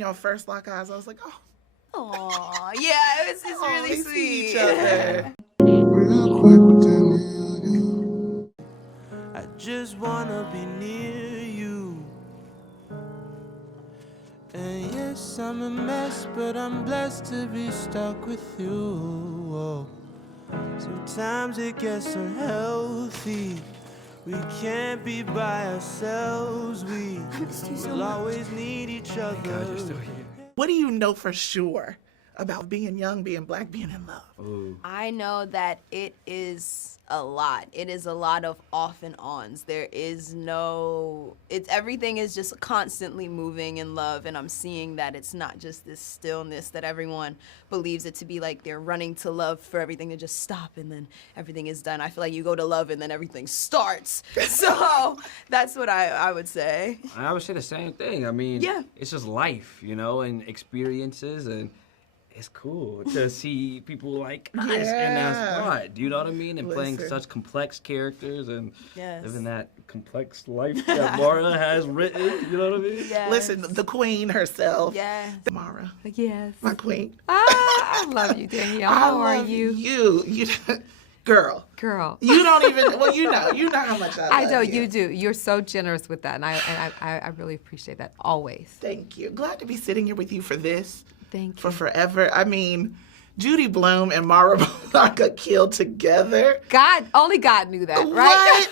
y'all first lock eyes, I was like, oh, Aw, yeah, it's really they see sweet. each other. Real quick, Danielle. I just wanna be near you. And yes, I'm a mess, but I'm blessed to be stuck with you. Oh, sometimes it gets unhealthy. We can't be by ourselves. We will always need each other. What do you know for sure about being young, being black, being in love? I know that it is a lot. It is a lot of off and ons. There is no, everything is just constantly moving in love, and I'm seeing that it's not just this stillness that everyone believes it to be, like they're running to love for everything to just stop and then everything is done. I feel like you go to love and then everything starts. So that's what I would say. I would say the same thing. I mean, Yeah. it's just life, you know, and experiences, and it's cool to see people like us in that spot. Do you know what I mean? And playing such complex characters and Yes. living that complex life that Mara has written. You know what I mean? Yes. Listen, the queen herself. Yes. Mara, Yes. my queen. I love you, Danielle. How I are love you? You, girl. Girl. You don't even, well, you know how much I love I know you. you do. You're so generous with that, and I really appreciate that always. Thank you. Glad to be sitting here with you for this. Thank you. For forever. I mean, Judy Blume and Brock Akil together. Only God knew that, right?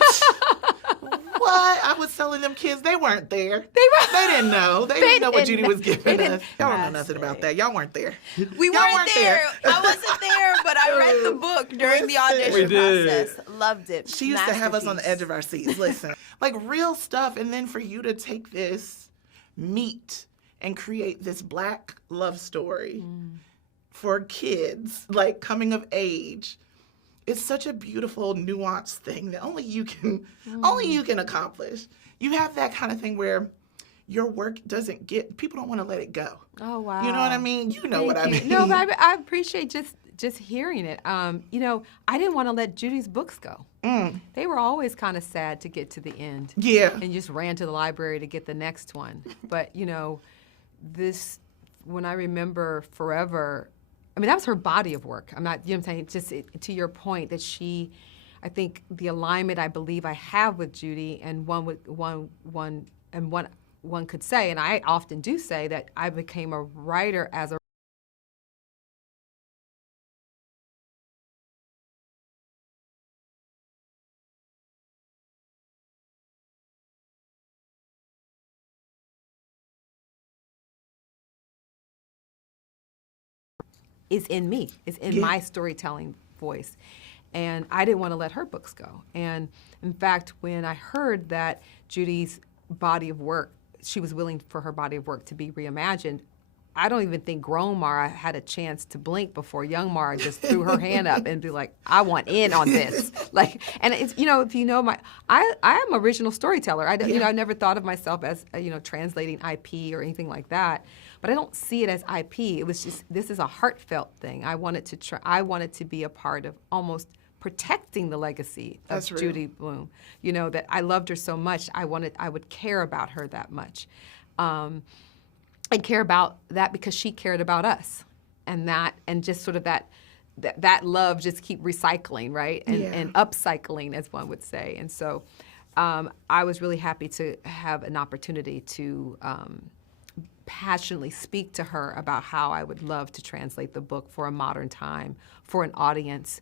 What? What? I was telling them kids they weren't there. They didn't know. They didn't know what Judy was giving us. Y'all don't know That's nothing about right. that. Y'all weren't there. We weren't there. I wasn't there, but I read the book during the audition We did. process. Loved it. She used to have us on the Masterpiece. edge of our seats. Listen, like real stuff. And then for you to take this meat and create this black love story for kids, like coming of age. It's such a beautiful, nuanced thing that only you can accomplish. You have that kind of thing where your work doesn't get, people don't want to let it go. Oh, wow. You know what I mean? You know what I Thank mean. you. No, but I appreciate just hearing it. You know, I didn't want to let Judy's books go. They were always kind of sad to get to the end. Yeah. And just ran to the library to get the next one. But, you know, when I remember Forever, I mean, that was her body of work. I'm not, you know what I'm saying? Just to your point that I think the alignment I believe I have with Judy, and one could say, and I often do say, that I became a writer as a is in me, is in my storytelling voice. And I didn't want to let her books go. And in fact, when I heard that Judy's body of work, she was willing for her body of work to be reimagined, I don't even think grown Mara had a chance to blink before young Mara just threw her hand up and be like, I want in on this. Like, and it's, you know, if you know I am an original storyteller. You know, I never thought of myself as, you know, translating IP or anything like that. But I don't see it as IP. It was just, this is a heartfelt thing. I wanted to be a part of almost protecting the legacy of Judy Blume. You know, that I loved her so much, I would care about her that much. And care about that because she cared about us. And just sort of that love just keep recycling, right? And upcycling, as one would say. And so I was really happy to have an opportunity to passionately speak to her about how I would love to translate the book for a modern time, for an audience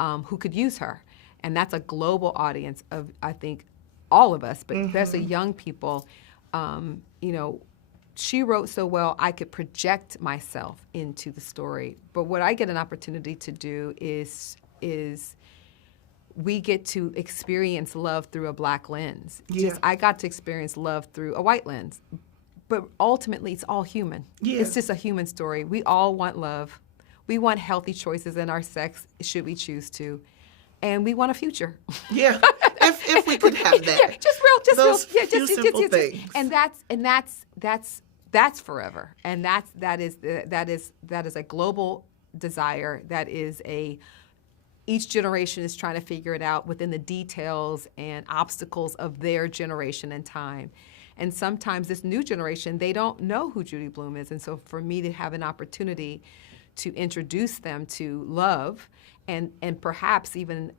who could use her. And that's a global audience of, I think, all of us, but especially young people. You know, she wrote so well, I could project myself into the story. But what I get an opportunity to do is we get to experience love through a black lens. Yeah. I got to experience love through a white lens. But ultimately, it's all human. Yeah. It's just a human story. We all want love. We want healthy choices in our sex, should we choose to. And we want a future. Yeah, if we could have that. Yeah, Those real. few simple things. And that's forever. And that is a global desire. That is each generation is trying to figure it out within the details and obstacles of their generation and time. And sometimes this new generation, they don't know who Judy Blume is. And so for me to have an opportunity to introduce them to love and perhaps even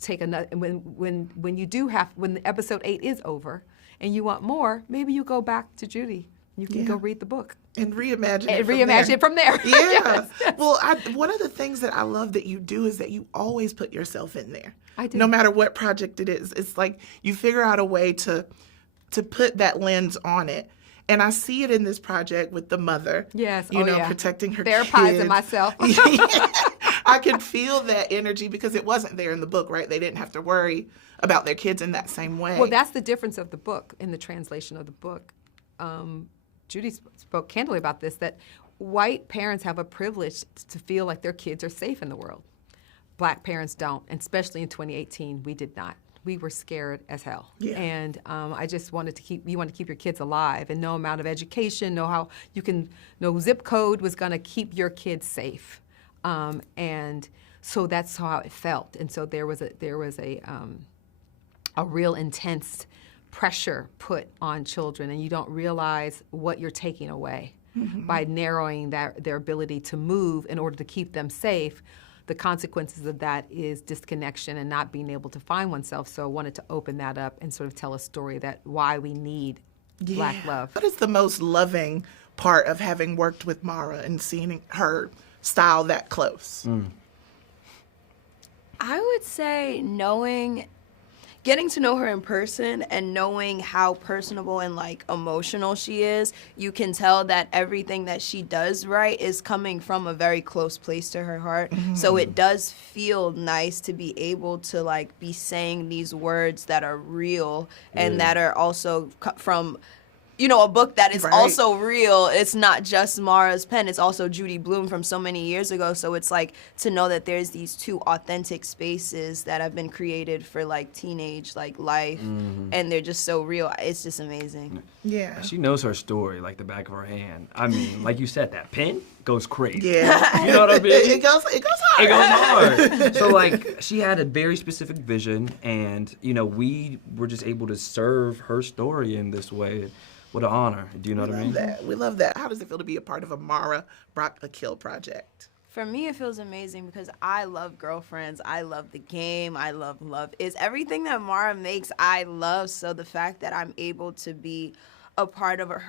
take another, when you do have, when episode 8 is over and you want more, maybe you go back to Judy. You can go read the book. And reimagine it from there. Yeah. Well, one of the things that I love that you do is that you always put yourself in there. I do. No matter what project it is. It's like you figure out a way to put that lens on it. And I see it in this project with the mother. Yes. Protecting her Therapizing kids. myself. I can feel that energy because it wasn't there in the book, right? They didn't have to worry about their kids in that same way. Well, that's the difference of the book, in the translation of the book. Judy spoke candidly about this, that white parents have a privilege to feel like their kids are safe in the world. Black parents don't, and especially in 2018, we did not. We were scared as hell. Yeah. And I just wanted to keep your kids alive, and no amount of education, no zip code was gonna keep your kids safe. And so that's how it felt. And so there was a real intense pressure put on children, and you don't realize what you're taking away by narrowing their ability to move in order to keep them safe. The consequences of that is disconnection and not being able to find oneself. So I wanted to open that up and sort of tell a story that why we need Black love. What is the most loving part of having worked with Mara and seeing her style that close? I would say getting to know her in person and knowing how personable and like emotional she is, you can tell that everything that she does write is coming from a very close place to her heart. So it does feel nice to be able to like be saying these words that are real and that are also from a book that is also real. It's not just Mara's pen, it's also Judy Blume from so many years ago. So it's like to know that there's these two authentic spaces that have been created for like teenage like life, and they're just so real. It's just amazing. Yeah. She knows her story like the back of her hand. I mean, like you said, that pen goes crazy. Yeah. You know what I mean? It goes hard. It goes hard. So like she had a very specific vision, and we were just able to serve her story in this way. What an honor. Do you know what I mean? We love that. How does it feel to be a part of a Mara Brock Akil project? For me, it feels amazing because I love Girlfriends. I love the game. I love Love Is. Everything that Mara makes, I love. So the fact that I'm able to be a part of one